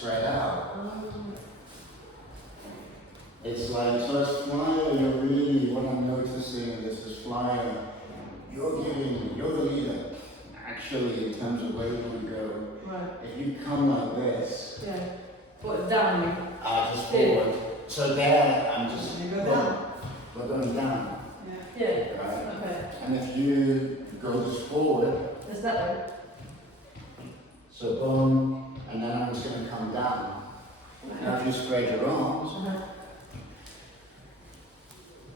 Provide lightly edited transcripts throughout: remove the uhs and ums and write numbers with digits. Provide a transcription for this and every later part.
spread out. It's like, so as flyer, you're really, what I'm noticing is this flyer, you're the leader. Actually, in terms of where you want to go. Right. If you come like this. Yeah. What, down you? Just forward. So there, I'm just. You go down. We're going down. Yeah. Right. Okay. And if you go just forward. Is that way? So boom, and then I'm just going to come down. Okay. Now if you spread your arms.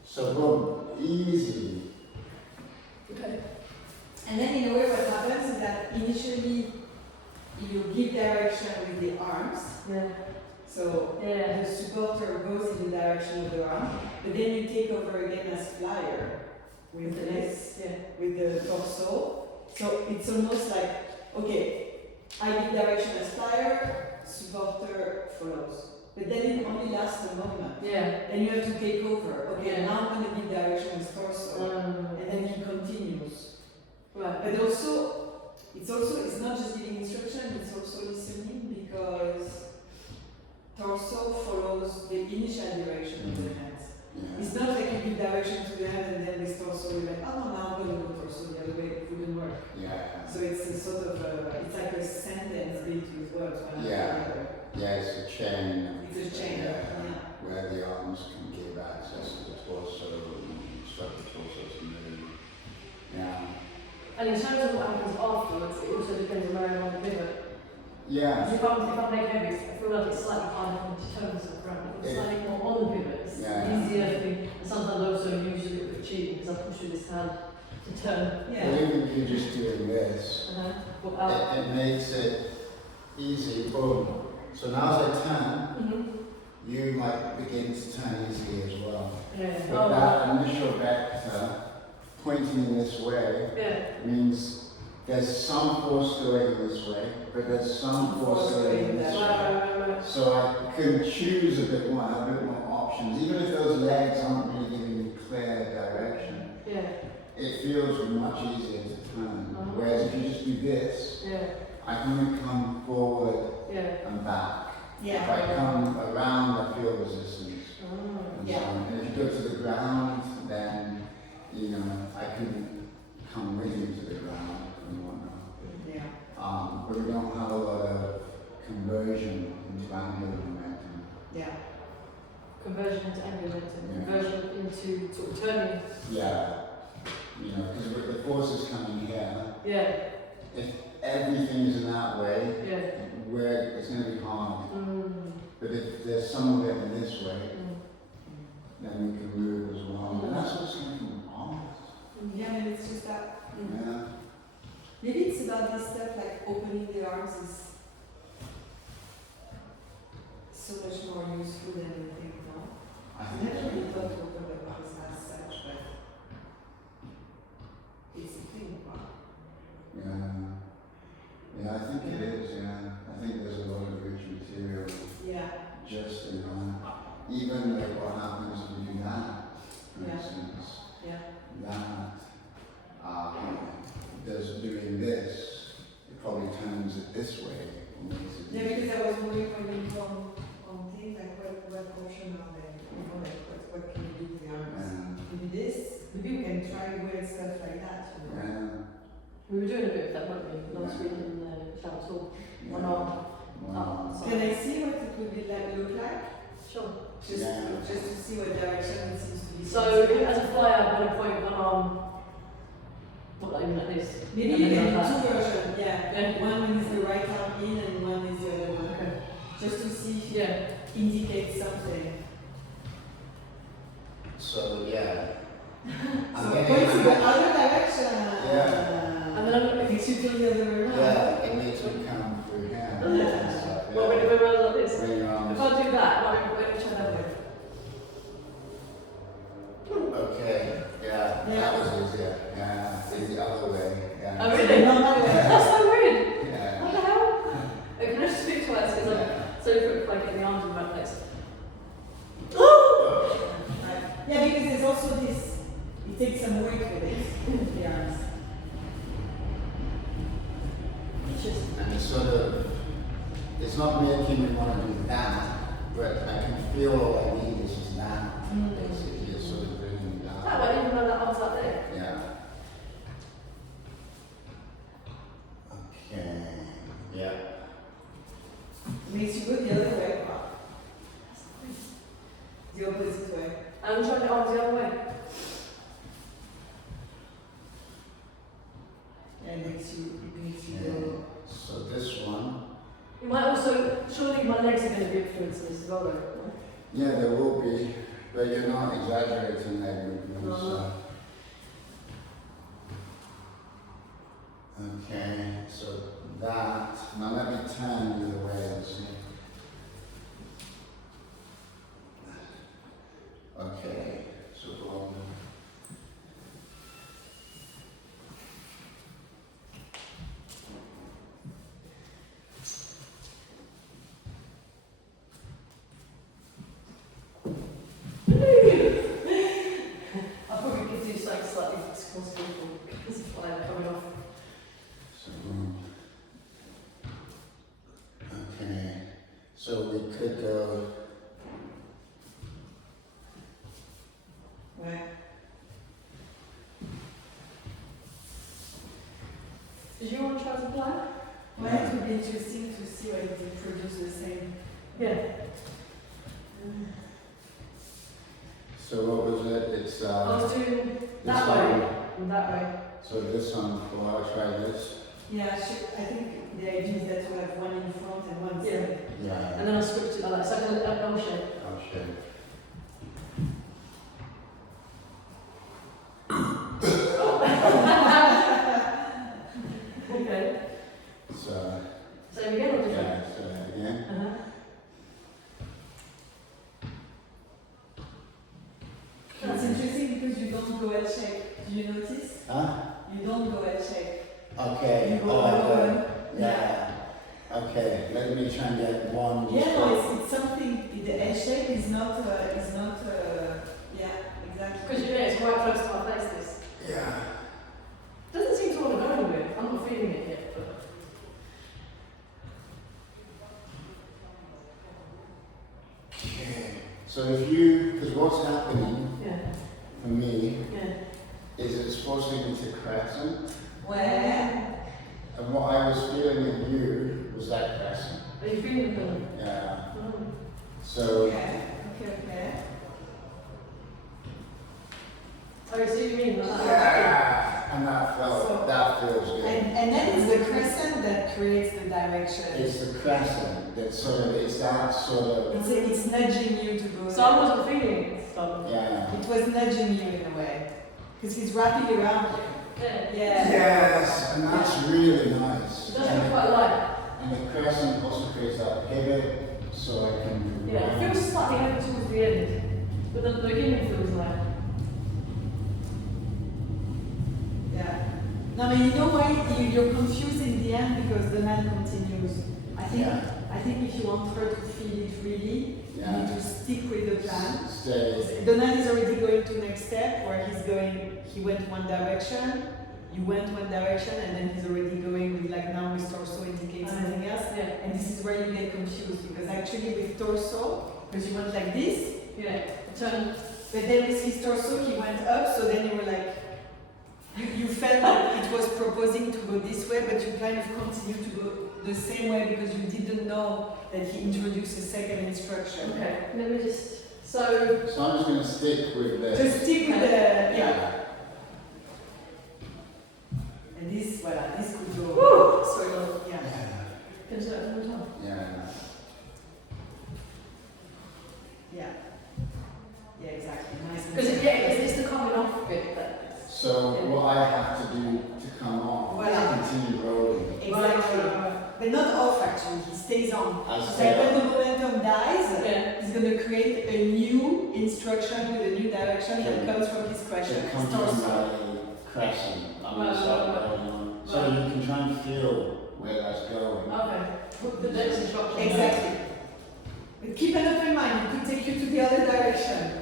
So boom, easy. Okay. And then in a way what happens is that initially you give direction with the arms. Yeah. So the supporter goes in the direction of the arm, but then you take over again as flyer with the legs, with the torso. So it's almost like, okay, I give direction as flyer, supporter follows. But then it only lasts a moment. Yeah. Then you have to take over. Okay, Yeah. now I'm going to give direction as torso. And then he continues. Right. But it's not just giving instruction, it's also listening because torso follows the initial direction of the hands. Yeah. It's not like you give direction to the hand and then this torso will be like, oh no, now I'm going to go torso the other way, it wouldn't work. Yeah. So it's a sort of, it's like a sentence built with words one after the other. Yeah, it's a chain. It's a chain, yeah. Where the arms can give access to the torso and instruct the torso to move. Yeah. And in terms of what happens afterwards, it also depends on where I'm on the pivot. Yeah. If I make heavy, I feel like it's slightly harder for me to turn myself around. It's slightly more on the pivot. It's easier for me. And sometimes also usually a bit of cheating because I push with this hand to turn. Yeah. Well, even if you're just doing this, it makes it easy. Boom. So now as I turn, you might begin to turn easily as well. Yeah. But that initial vector pointing in this way means there's some force going this way, but there's some force going this way. So I can choose a bit more, have a bit more options. Even if those legs aren't really giving me clear direction, it feels much easier to turn. Whereas if you just do this, I can only come forward and back. If I come around, I feel resistance. And so on. And if you go to the ground, then I can come with you to the ground and whatnot. But we don't have a lot of conversion into angular momentum. Conversion into angular momentum. Conversion into sort of turning. Yeah. Because with the forces coming here, Yeah. if everything is in that way, where it's going to be hard. But if there's some of it in this way, then we can move as well. And that's what's coming from arms. Maybe it's just that. Yeah. Maybe it's about this stuff like opening the arms is so much more useful than we think, no? I I think never really so. thought to open the arms as such, but it's a thing, wow. Yeah, I think it is, I think there's a lot of rich material just in that. Even like what happens when you do that, for instance. That does doing this, it probably turns it this way. Because I was wondering when you come on things like what option are there? What can you do with the arms? Maybe this, maybe we can try weird stuff like that. We were doing a bit of that, weren't we, last week in the Shout Talk. One arm. Can I see what it would be look like? Sure. Just to see what direction it seems to be. So, as a flyer, I'm going to point one arm, like this. Maybe and you then can like do two that. versions, One is the right arm in and one is the other one. Okay. Just to see if it indicates something. So, I'm So getting point to the other direction. And then It makes you feel the other way around. it makes me come through here. Well, when it goes like this. When your If arms. I do that, let me try that way. Okay, that was easier. It's the other way. Oh, really? That's so weird. Yeah. What the hell? Can I just speak twice? Because I'm so quick, like getting the arms in the right place. Because there's also this, it takes some weight with it, the arms. And it's sort of it's not making me want to do that, but I can feel all I need is just that. Basically, it's sort of bringing me down. I don't even know that one's up there. Yeah. Okay. Yeah. Makes you go the other way. The opposite way. I'm trying to arms the other way. Yeah, it makes you Okay. go. So this one. You might also, surely my legs are going to be influencing this as well, though. Yeah, there will be, but you're not exaggerating that movement. So. Okay, so that. Now let me turn the other way and see. Okay, so I'll probably give you like slightly responsible because of fire coming off. So, okay, so we could go. Where? Did you want to try to fly? Well, it would be interesting to see whether they produce the same. Yeah. So what was it? It's I was doing this that one. way and that way. So this one. Well, I'll try this. Yeah, I think the idea is that we have one in front and one Yeah. side. Yeah. And then I switched it like that. It's like an L shape. I'll show you. Okay. So Same again or different? yeah. So that again. It's interesting because you don't go at check. Do you notice? Huh? You don't go at check. Okay. You go Oh, alone. yeah. Okay. Let me try and get one. Yeah, no, it's something. The edge shape is not. Yeah, exactly. Because you know it's quite close to my face, this. Yeah. Doesn't seem to want to go anywhere. I'm not feeling it yet, but. Okay. So if you, because what's happening Yeah. for me Yeah. is it's forcing me to crescent, Where? and what I was feeling in you was that crescent. Are you feeling the feeling? Yeah. Oh. So Okay. Okay. Oh, so you mean that? yeah, and that feels good. And then it's the crescent that creates the direction. It's the crescent that sort of, it's that sort of, It's nudging you to go. So I wasn't feeling stuff. yeah. It was nudging you in a way. Because he's wrapping around you. Yeah. Yeah. Yes, and that's really nice. It does feel quite light. And the crescent also creates that pivot, so I can do Yeah, it feels slightly heavy towards the end, but the beginning feels light. Yeah. No, but you know why you're confused in the end because the man continues. I think if you want her to feel it really, you need to stick with the plan. Stay. Donald is already going to next step where he went one direction, you went one direction, and then he's already going with like now with torso indicates something else. Yeah. And this is where you get confused because actually with torso, because you went like this, Yeah. Turn. but then with his torso he went up, so then you were like, you felt like it was proposing to go this way, but you kind of continued to go the same way because you didn't know that he introduced a second instruction. Okay. Let me just. So. So I'm just going to stick with this. Just stick with the, yeah. Yeah. And this could go. Woo! Sorry, Lord. Yeah. Can you do that one more time? Yeah. Yeah. Yeah, exactly. Nice. Because it's the coming off bit that. So what I have to do to come off Voilà. is continue rolling. Exactly. But not off actually, he stays on. I It's stay like when on. the momentum dies, Yeah. he's going to create a new instruction with a new direction that comes from his question. It comes from my crescent. I'm going to start rolling on. So you can try and feel where that's going. Okay. Put the next instruction. Exactly. But keep an open mind, it could take you to the other direction.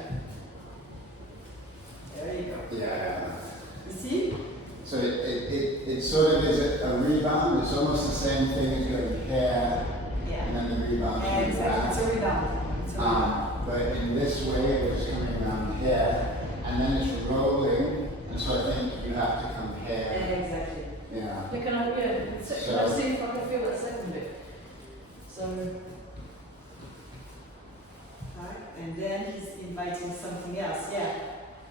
There you go. Yeah. You see? So it sort of is a rebound. It's almost the same thing as going hair Yeah. rebound. Exactly, it's a rebound. But in this way, it's coming down here, and then it's rolling, and so I think you have to compare. Exactly. Yeah. Can I see if I can feel that second bit? So, Right. And then he's inviting something else. Yeah.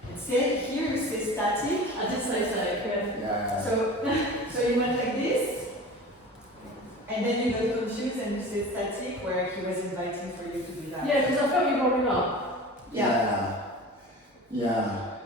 And say here you say static. I did say static, yeah. Yeah. So you went like this, and then you got confused and you said static, where he was inviting for you to do that. Yeah, because I felt you rolling up. Yeah.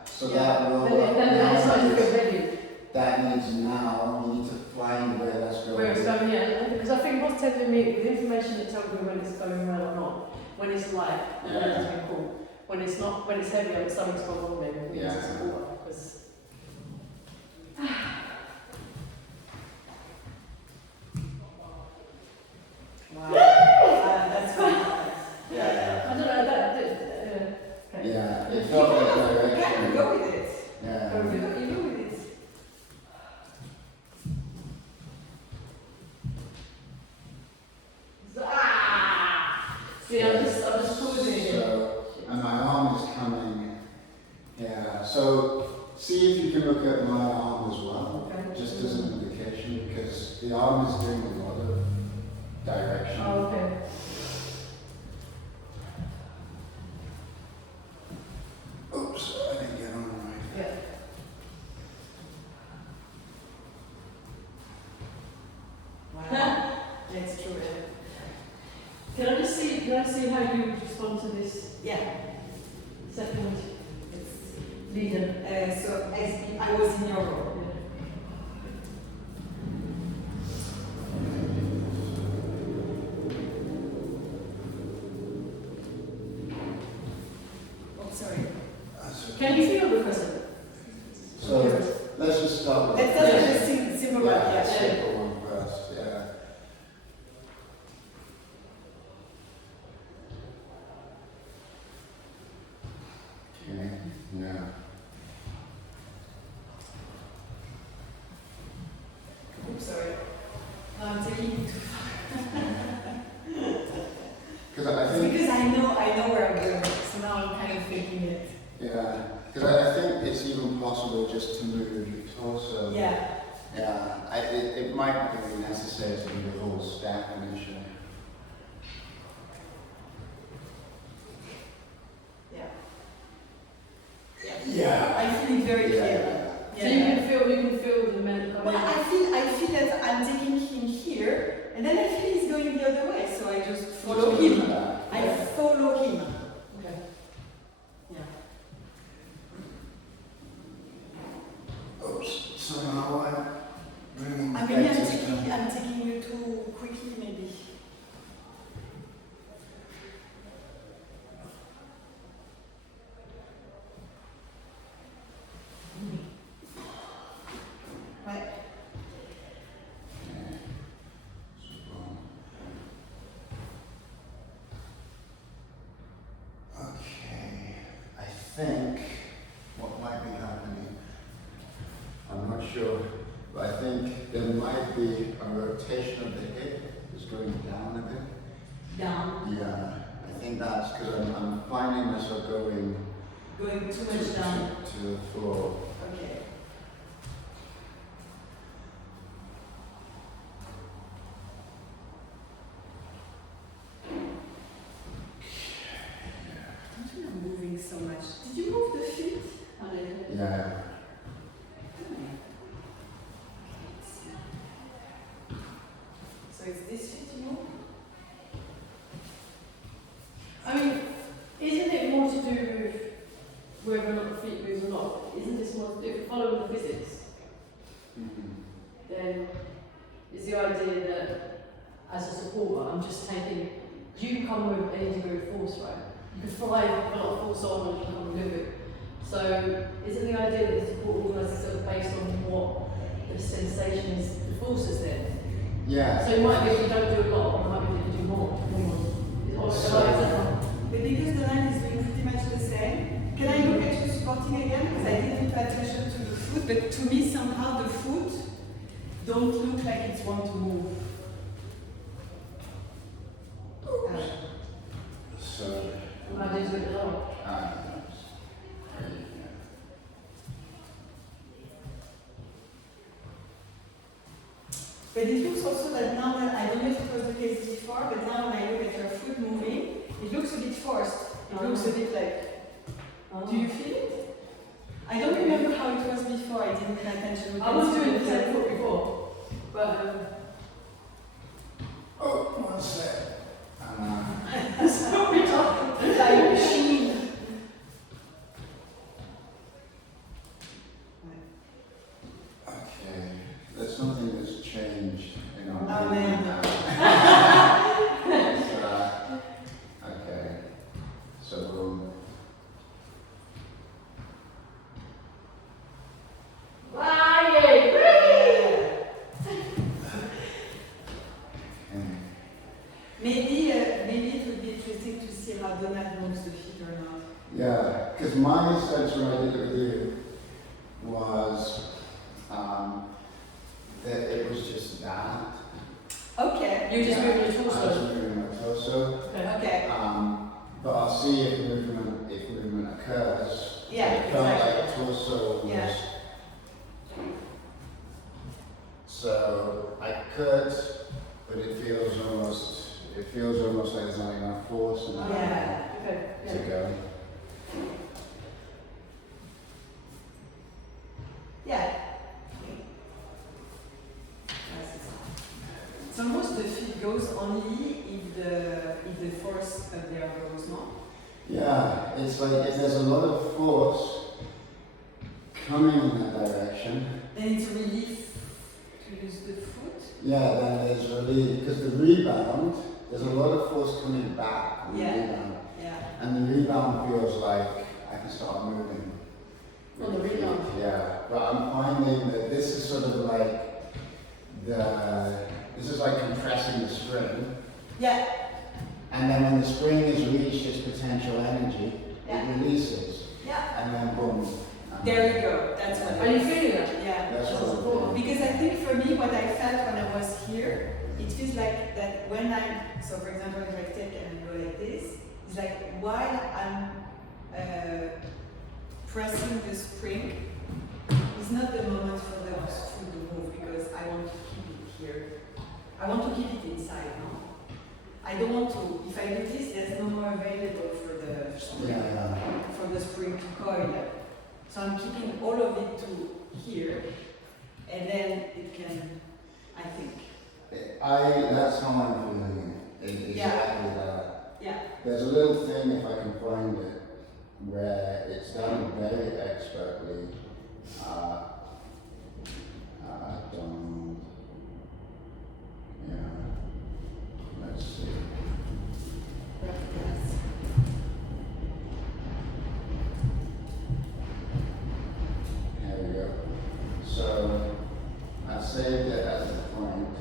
So that will. Then it's like you get ready. That means now you need to find where that's going. Where it's going, yeah. Because I think what's telling me, the information that tells me when it's going well or not, when it's light, then it's been cool. When it's not, when it's heavy, and something's gone wrong there, it means it's cool. Because Wow. That's fun. Yeah. I don't know, okay. Yeah. It felt like direction. You go with it. Yeah. You go with it. See, I'm just pausing it. So, and my arm is coming. Yeah. So, see if you can look at my arm as well, Okay. just as an indication, because the arm is doing a lot of direction. Oh, okay. Oops, I didn't get on the right. Yeah. Wow. That's true. Can I see how you respond to this Yeah. second leader? So as I was in your role. Oh, sorry. Can you feel the present? So, let's just start with Let's the just simple one. yeah, Yeah. simple one first. Yeah. Okay. Yeah. Oops, sorry. I'm taking it too far. Because I It's think. because I know where I'm going, so now I'm kind of thinking it. Yeah. Because I think it's even possible just to move your torso. Yeah. Yeah. It might be necessary to do the whole stack initially. Yeah. I feel it very clear. So you can feel the men coming. Well, I feel that I'm taking him here, and then I feel he's going the other way, so I just follow him. I follow him. Okay. Yeah. Oops. Somehow I'm bringing Maybe I'm taking you too quickly, maybe. Right. Okay, I think what might be happening, I'm not sure, but I think there might be a rotation of the hip is going down a bit. Down. Yeah, I think that's because I'm finding myself going Going too much down. to the floor. Okay. Don't you know moving so much? Did you move the feet? A little. Yeah. So it's this feet you move? I mean, isn't it more to do with whether or not the feet moves or not? Isn't this more to do with following the physics? Then is the idea that as a supporter, I'm just taking, you come with any degree of force, right? You can fly a lot of force on and you come with it. So isn't the idea that the support organises itself based on what the sensation is, the force is there? Yeah. So it might be if you don't do a lot, it might be if you do more. But because the line is doing pretty much the same, can I look at you supporting again? Because I didn't pay attention to the foot, but to me somehow the foot don't look like it's want to move. need to look it up. But it looks also that now that I don't know if it was the case before, but now when I look at your foot moving, it looks a bit forced. It looks a bit like. Do you feel it? I don't remember how it was before. I didn't pay attention. I was doing the same foot before, but Oh, one sec. sorry, like a machine. Okay, there's something that's changed in our Oh, movement man. now. It's, okay, so we'll. Maybe it would be interesting to see how Donald moves the feet or not. Yeah, because my sense when I did it with you was that it was just that. Okay. You just moving your I was torso. moving my torso. Okay. But I'll see if movement occurs. Yeah, It felt exactly. like the torso was. Yeah. So I could, but it feels almost like there's not enough force in that Yeah. Okay. to go. Yeah. So most the feet goes only if the force up there goes more. Yeah, it's like if there's a lot of force coming in that direction, Then it's a relief to use the foot. yeah, then there's relief because the rebound, there's a lot of force coming back on Yeah. the rebound. Yeah. And the rebound feels like I can start moving. On the rebound. Yeah, but I'm finding that this is sort of like this is like compressing the spring. Yeah. And then when the spring has reached its potential energy, Yeah. it releases. Yeah. And then boom. There you go. That's what. Are you feeling that? Yeah. That's That's what cool. Because I think for me, what I felt when I was here, it feels like that when I'm, so for example, if I take and go like this, it's like while I'm pressing the spring, it's not the moment for the foot to move because I want to keep it here. I want to keep it inside, no? I don't want to, if I do this, there's no more available for the spring, Yeah. for the spring to coil up. So I'm keeping all of it to here, and then it can, I think. That's how I'm feeling it. Exactly that. Yeah. There's a little thing, if I can find it, where it's done very expertly. Don't. Yeah. Let's see. There we go. So I saved it as a point.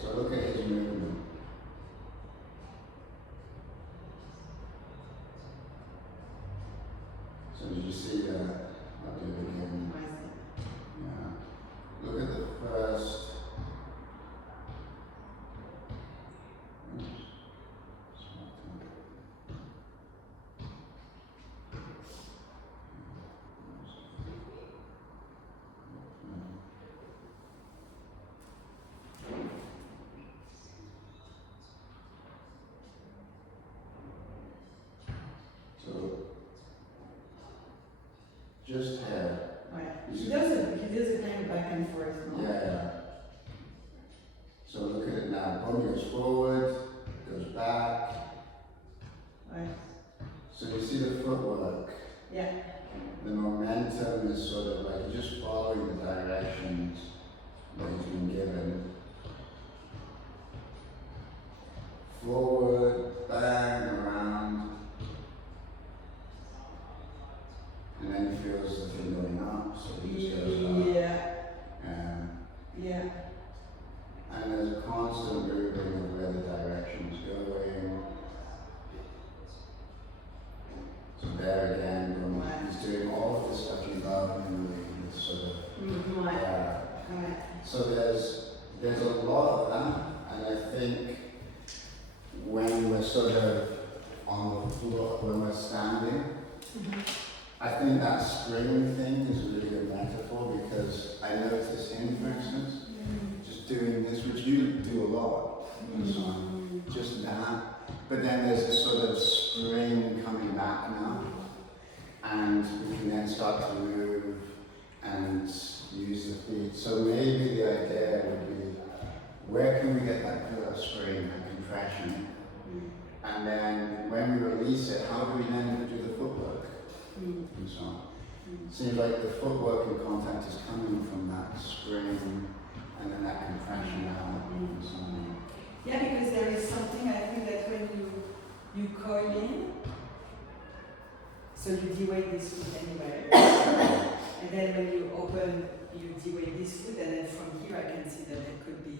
So look at his movement. So did you see that? I'll do it again. Yeah. Look at the first. So just hair. Right. He does a kind of back and forth, no? Yeah. So look at it now. Bone goes forward, goes back. Right. So you see the footwork. Yeah. The momentum is sort of like just following the directions that he's been given. Forward, bang, around. And then he feels the thing going up, so he just goes up. Yeah. Yeah. And there's a constant moving of where the direction is going. So there again, he's doing all of this stuff you love and this sort of Right. yeah. So there's a lot of that, and I think when we're sort of on the floor when we're standing. Mhm. I think that spring thing is a really good metaphor because I notice him, for instance, just doing this, which you do a lot, and so on, just that. But then there's this sort of spring coming back now, and we can then start to move and use the feet. So maybe the idea would be, where can we get that spring, that compression? And then when we release it, how do we then do the footwork? And so on. Seems like the footwork and contact is coming from that spring and then that compression out and so on. Yeah, because there is something, I think that when you coil in, so you de-weight this foot anyway, and then when you open, you de-weight this foot, and then from here I can see that it could be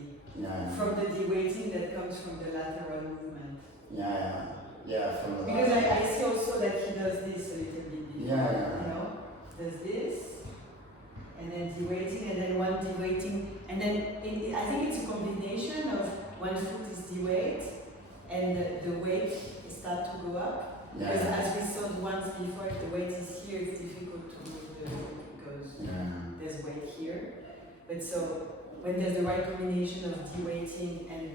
from the de-weighting that comes from the lateral movement. Yeah, from the because I see also that he does this a little bit before, you know, does this, and then de-weighting, and then one de-weighting, and then I think it's a combination of one foot is de-weight, and the weight start to go up. Because as we saw once before, if the weight is here, it's difficult to move the foot because there's weight here. But so when there's the right combination of de-weighting and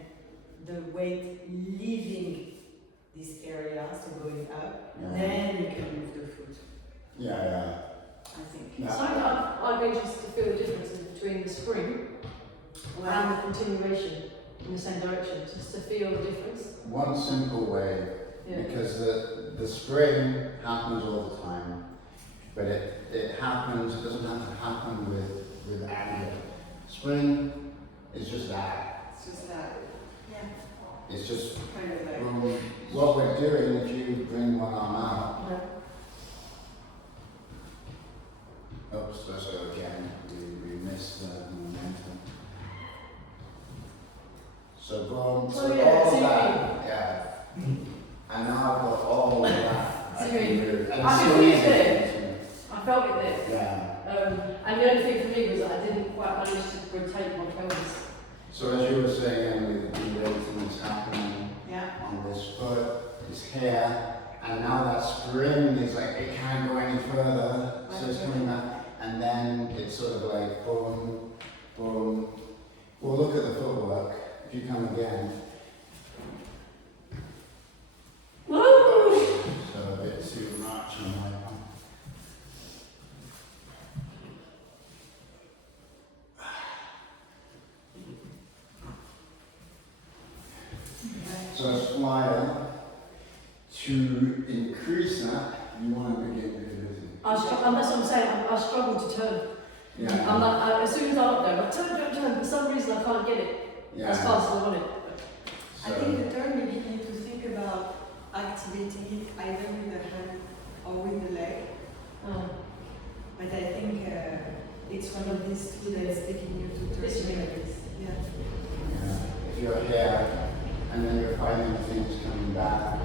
the weight leaving this area, so going up, then you can move the foot. I think. So I'd be interested to feel the difference between the spring and the continuation in the same direction, just to feel the difference. One simple way, because the spring happens all the time, but it happens, it doesn't have to happen with anger. Spring is just that. It's just that. Yeah. It's just Kind of like. what we're doing if you bring one arm out. Oops, let's go again. We missed the momentum. So boom, so all that, and now I've got all of that. So I can move. And I it's can so feel easy it to there. do. I felt it there. Yeah. And the only thing for me was that I didn't quite manage to rotate my pelvis. So as you were saying, Emily, the de-weighting is happening on this foot, this here, and now that spring is like, it can't go any further, so it's coming back, and then it's sort of like boom, boom. Well, look at the footwork. If you come again. Woo! So a bit too much on my part. So as flyer, to increase that, you want to begin with everything. That's what I'm saying, I struggle to turn. Yeah. I'm like, as soon as I'm up there, I turn, for some reason I can't get it as fast as I want it. So, I think the turn maybe you need to think about activating it either with the hand or with the leg. But I think it's one of these two that is taking you to turn This way. like this. if you're here and then you're finding things coming back,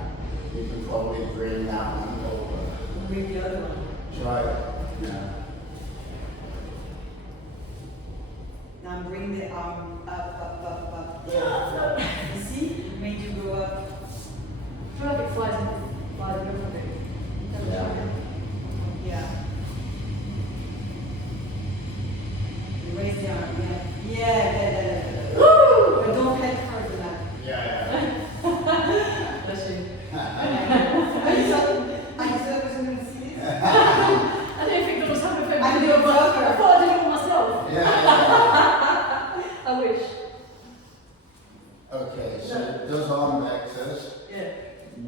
you can probably bring that one over. Bring the other one. Try it. Yeah. Now bring the arm up. Yeah. You see? It made you go up. I feel like it flies over a bit. Yeah. You raise the arm. Yeah. Woo! But don't let her do that. Bless you. I thought I was going to see this. I didn't think that was happening for I'm me, the but I observer. thought I did it all myself. I wish. Okay, so those arm vectors, Yeah.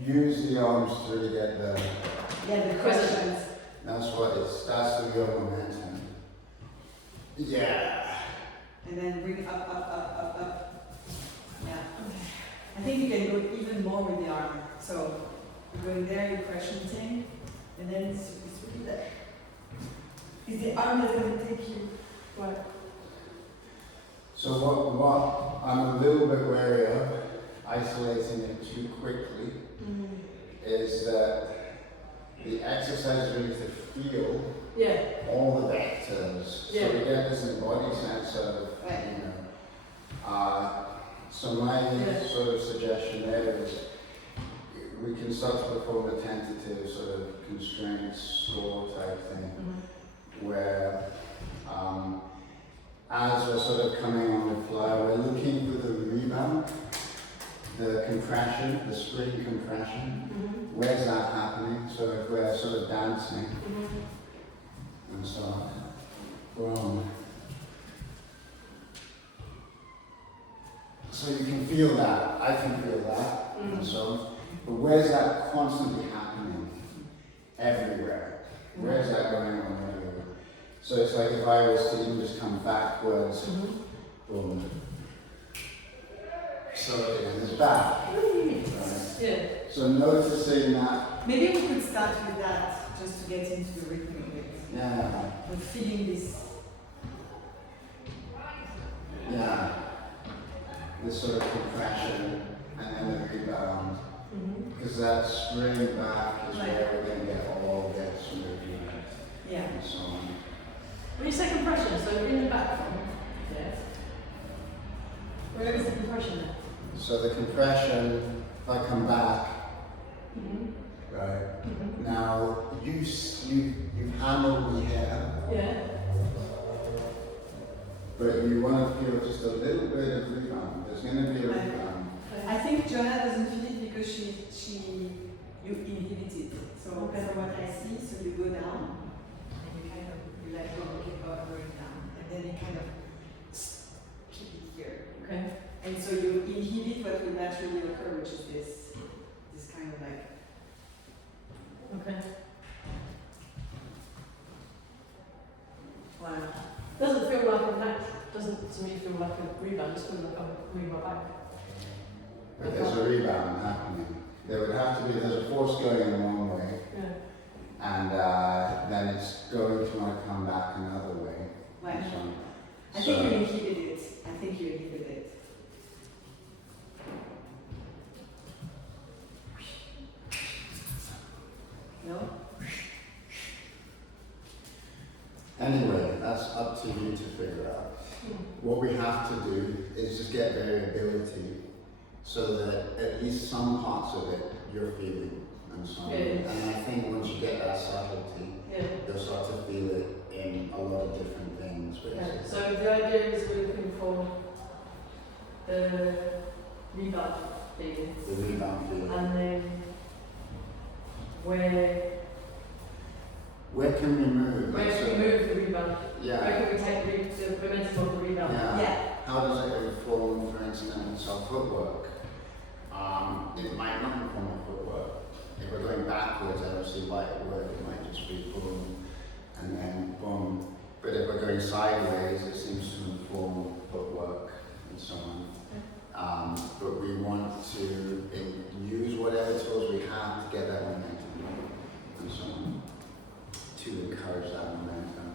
use the arms to really get the, Yeah, the questions. that's the real momentum. Yeah. And then bring up. Yeah. I think you can go even more with the arm. So you're going there, you're crescenting, and then it's really there. It's the arm that's going to take you. Right. So what I'm a little bit wary of, isolating it too quickly, is that the exercise really to feel all the vectors. Yeah. So we get this embodied sense of, so my sort of suggestion there is we can can start to perform a tentative sort of constraint score type thing, where as we're sort of coming on the fly, we're looking for the rebound, the compression, the spring compression. Where's that happening? So if we're sort of dancing and so on, boom. So you can feel that, I can feel that, and so on. But where's that constantly happening? Everywhere. Where's that going on everywhere? So it's like if I was to even just come backwards, boom. So it is back. Right? Yeah. So noticing that. Maybe we could start with that, just to get into the rhythm of it. Yeah. But feeling this. Yeah. This sort of compression and then the rebound. Because that spring back is where we're going to get all this movement and so on. When you say compression, so in the back from, where is the compression there? So the compression, if I come back, right, now you've handled me here, but you want to feel just a little bit of rebound. There's going to be a rebound. I think Joanna doesn't feel it because you inhibit it. So from what I see, so you go down and you like keep going down, and then you kind of keep it here. Okay. And so you inhibit what will naturally occur, which is this kind of like. Okay. Wow. Doesn't feel like a natural. Doesn't to me feel like a rebound. It's feels like I'm moving my back. But there's a rebound happening. There would have to be, there's a force going in one way, and then it's going to want to come back another way. Right. So, I think you inhibited it. I think you inhibited it. No? anyway, that's up to you to figure out. What we have to do is just get variability so that at least some parts of it you're feeling and so on. And I think once you get that subtlety, you'll start to feel it in a lot of different things. So the idea is we're looking for the rebound feeling. The rebound feeling. And then where can we move? Where can we move the rebound? Yeah. Where can we take the momentum of the rebound? Yeah. How does it inform, for instance, our footwork? It might not inform our footwork. If we're going backwards, I don't see why it would. It might just be boom and then boom. But if we're going sideways, it seems to inform footwork and so on. But we want to use whatever tools we have to get that momentum and so on, to encourage that momentum.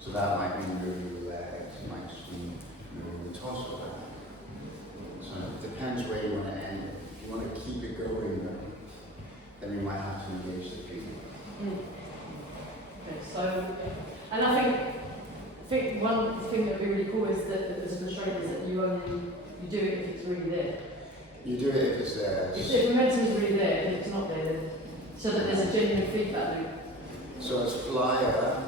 So that might mean moving the legs, it might just mean moving the torso back. So it depends where you want to end it. If you want to keep it going, then we might have to engage the feet. Okay, so, and I think one thing that would be really cool is that there's a constraint is that you do it if it's really there. You do it if it's there. If the momentum is really there, and if it's not there, then so that there's a genuine feedback loop. So as flyer,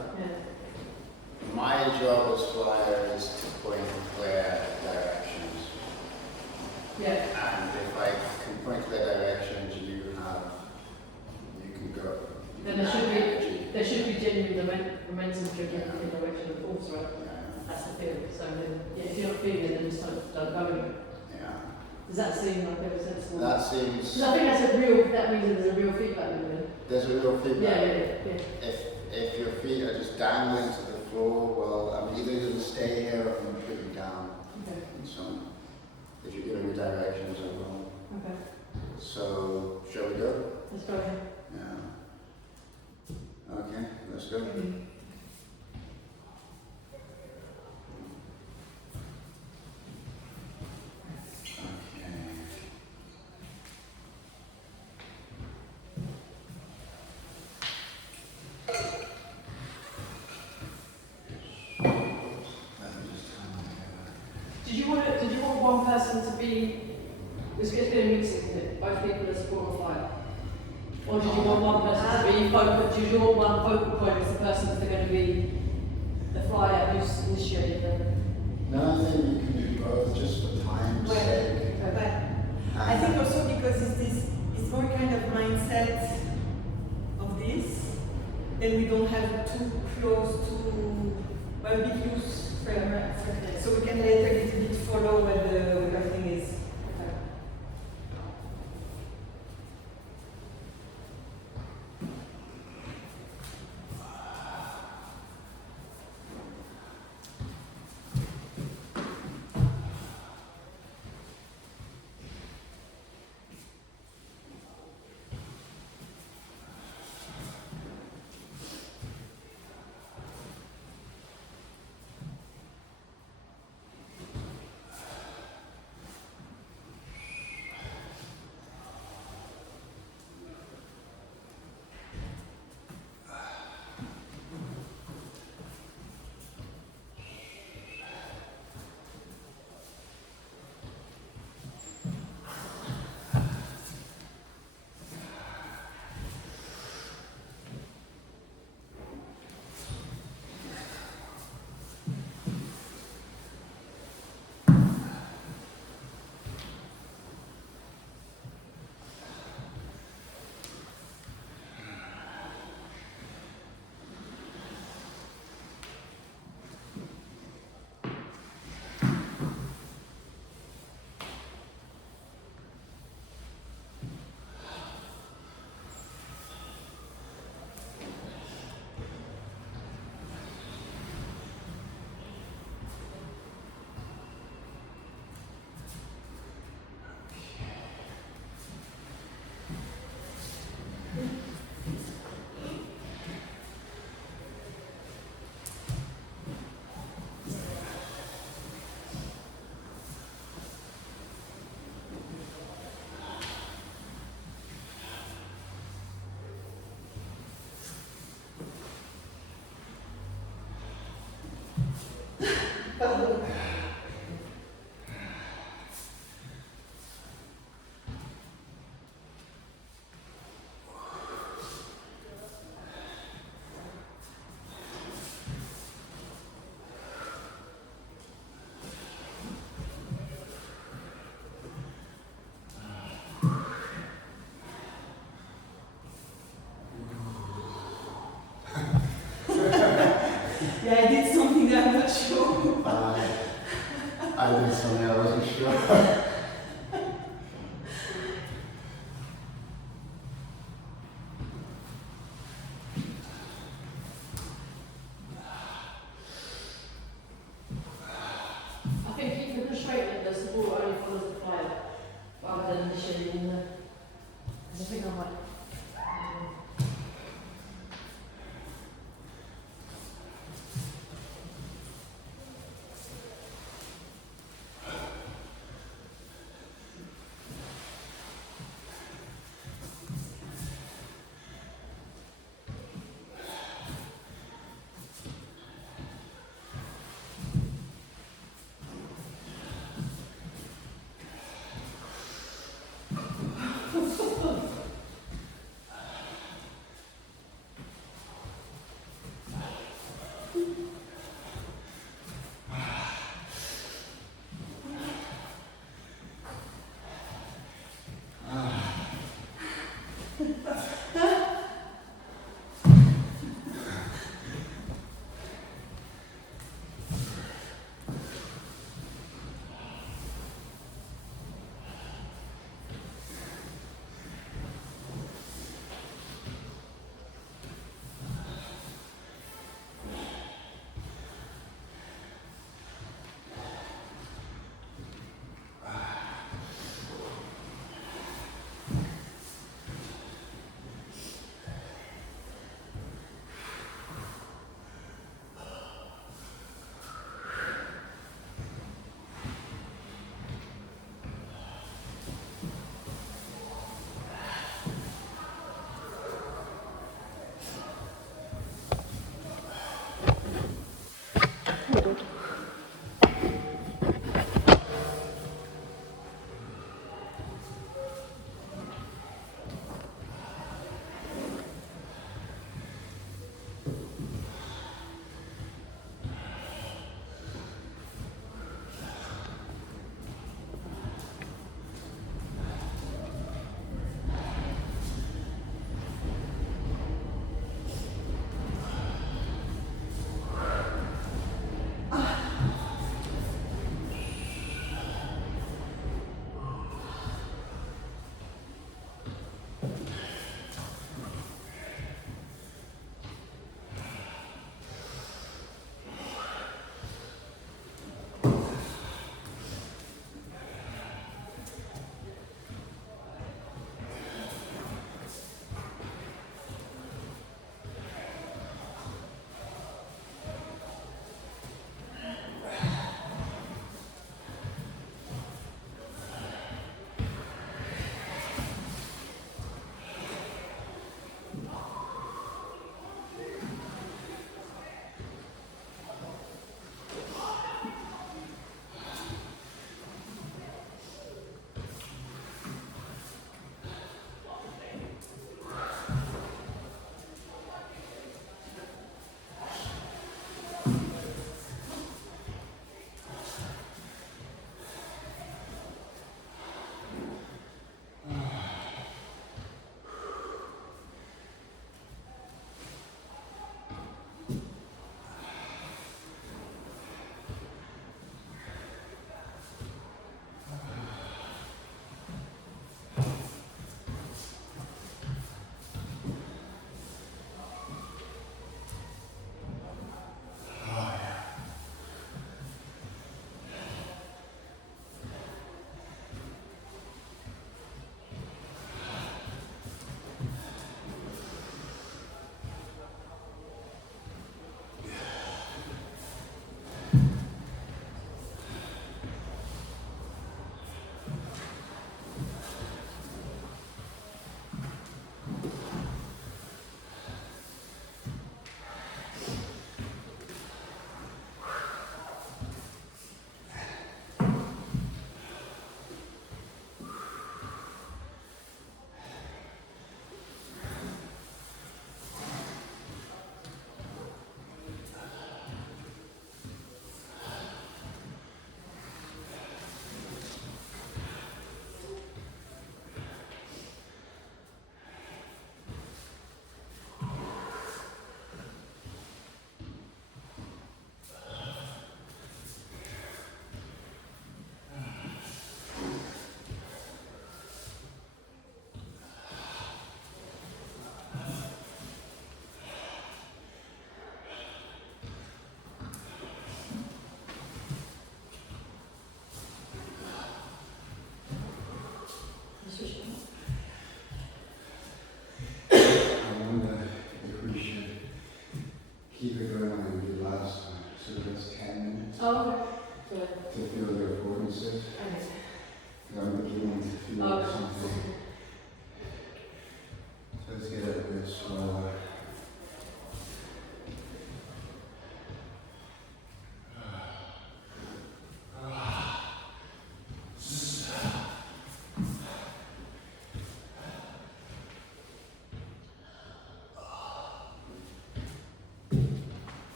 my job as flyer is to point clear directions. And if I can point clear directions, you can go. Then there should be genuine momentum driven in the direction of the force, right? That's the feeling. So then, if you're not feeling it, then just don't go in. Does that seem like a sensible? That seems. Because I think that means there's a real feedback loop there. There's a real feedback. Yeah. If your feet are just dangling to the floor, well, I'm either going to stay here or I'm going to put you down. Okay. And so on. If you're giving me directions, I will. Okay. So, shall we go? Let's go ahead. Yeah. Okay, let's go. Did you want one person to be? It's going to be a mixing, isn't it? Both people are support or fire. Or did you want one person to be focused? Did you want one focal point as the person that's going to be the flyer who's initiated them? No, I think you can do both just for time's sake. But I think also because it's more kind of mindset of this, then we don't have too close to a bit loose framework. So we can later a little bit follow what everything is. Yeah, I did something that I'm not sure. I did something I wasn't sure. I think if you're frustrated, the support only follows the flyer rather than initiating the. I think I might.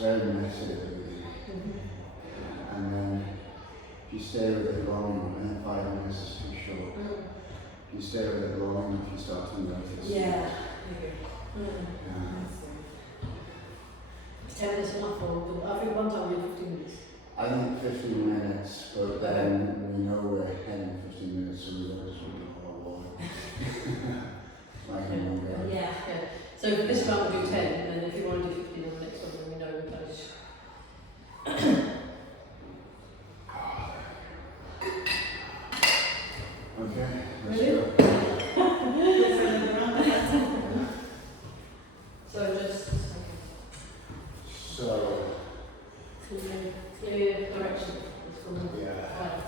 very messy at the beginning. And then if you stay with it long enough, and 5 minutes is too short. If you stay with it long enough, you start to notice. Yeah. Yeah. 10 minutes enough, or I think one time we did 15 minutes. I think 15 minutes, but then we know we're heading 15 minutes, so we don't just drink a whole lot. Like a long go. Yeah. So for this round we'll do 10, and if you want to do 15 on the next one, then we know we're close. Okay, let's Really? go. So just So, clear direction. It's from the yeah. fire.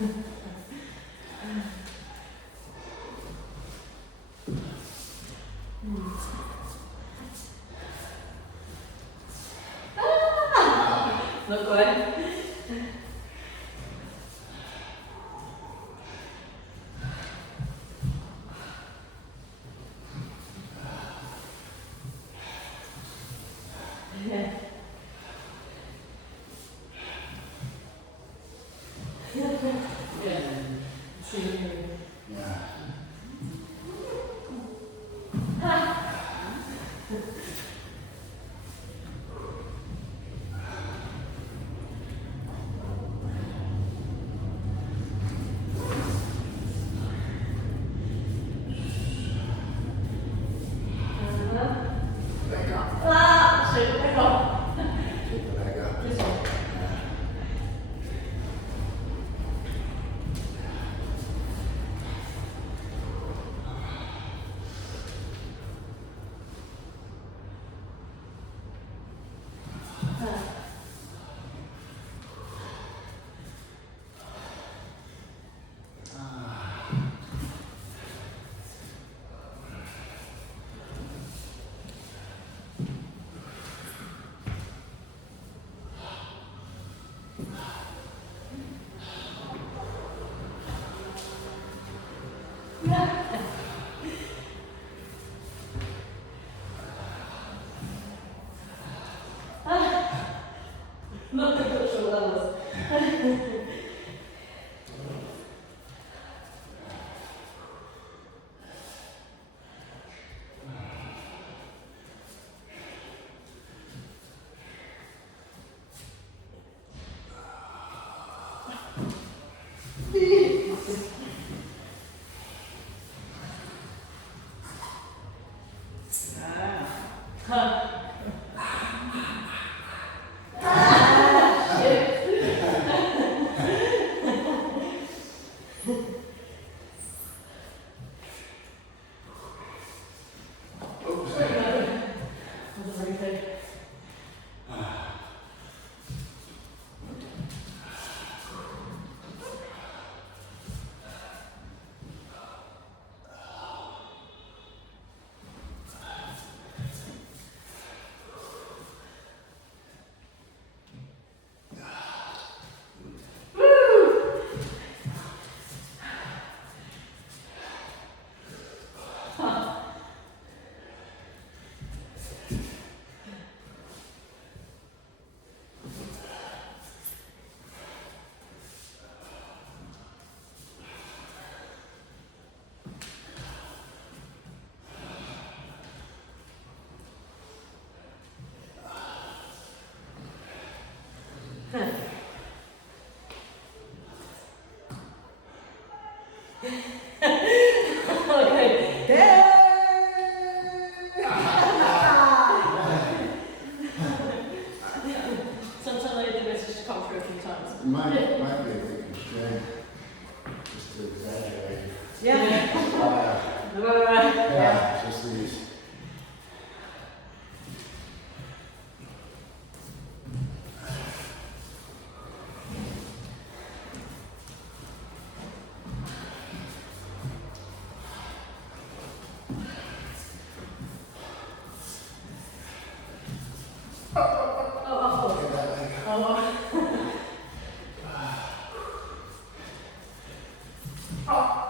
Not quite. Yeah. Yeah. See you. Yeah. Leg up. Ah, shit, leg up. Keep the leg up. This one. Not the cultural levels. Okay. Sometimes I need the message to come through a few times. It might be a bit constrained. Just to exaggerate. Yeah. Yeah, just these. Get that leg up. Oh.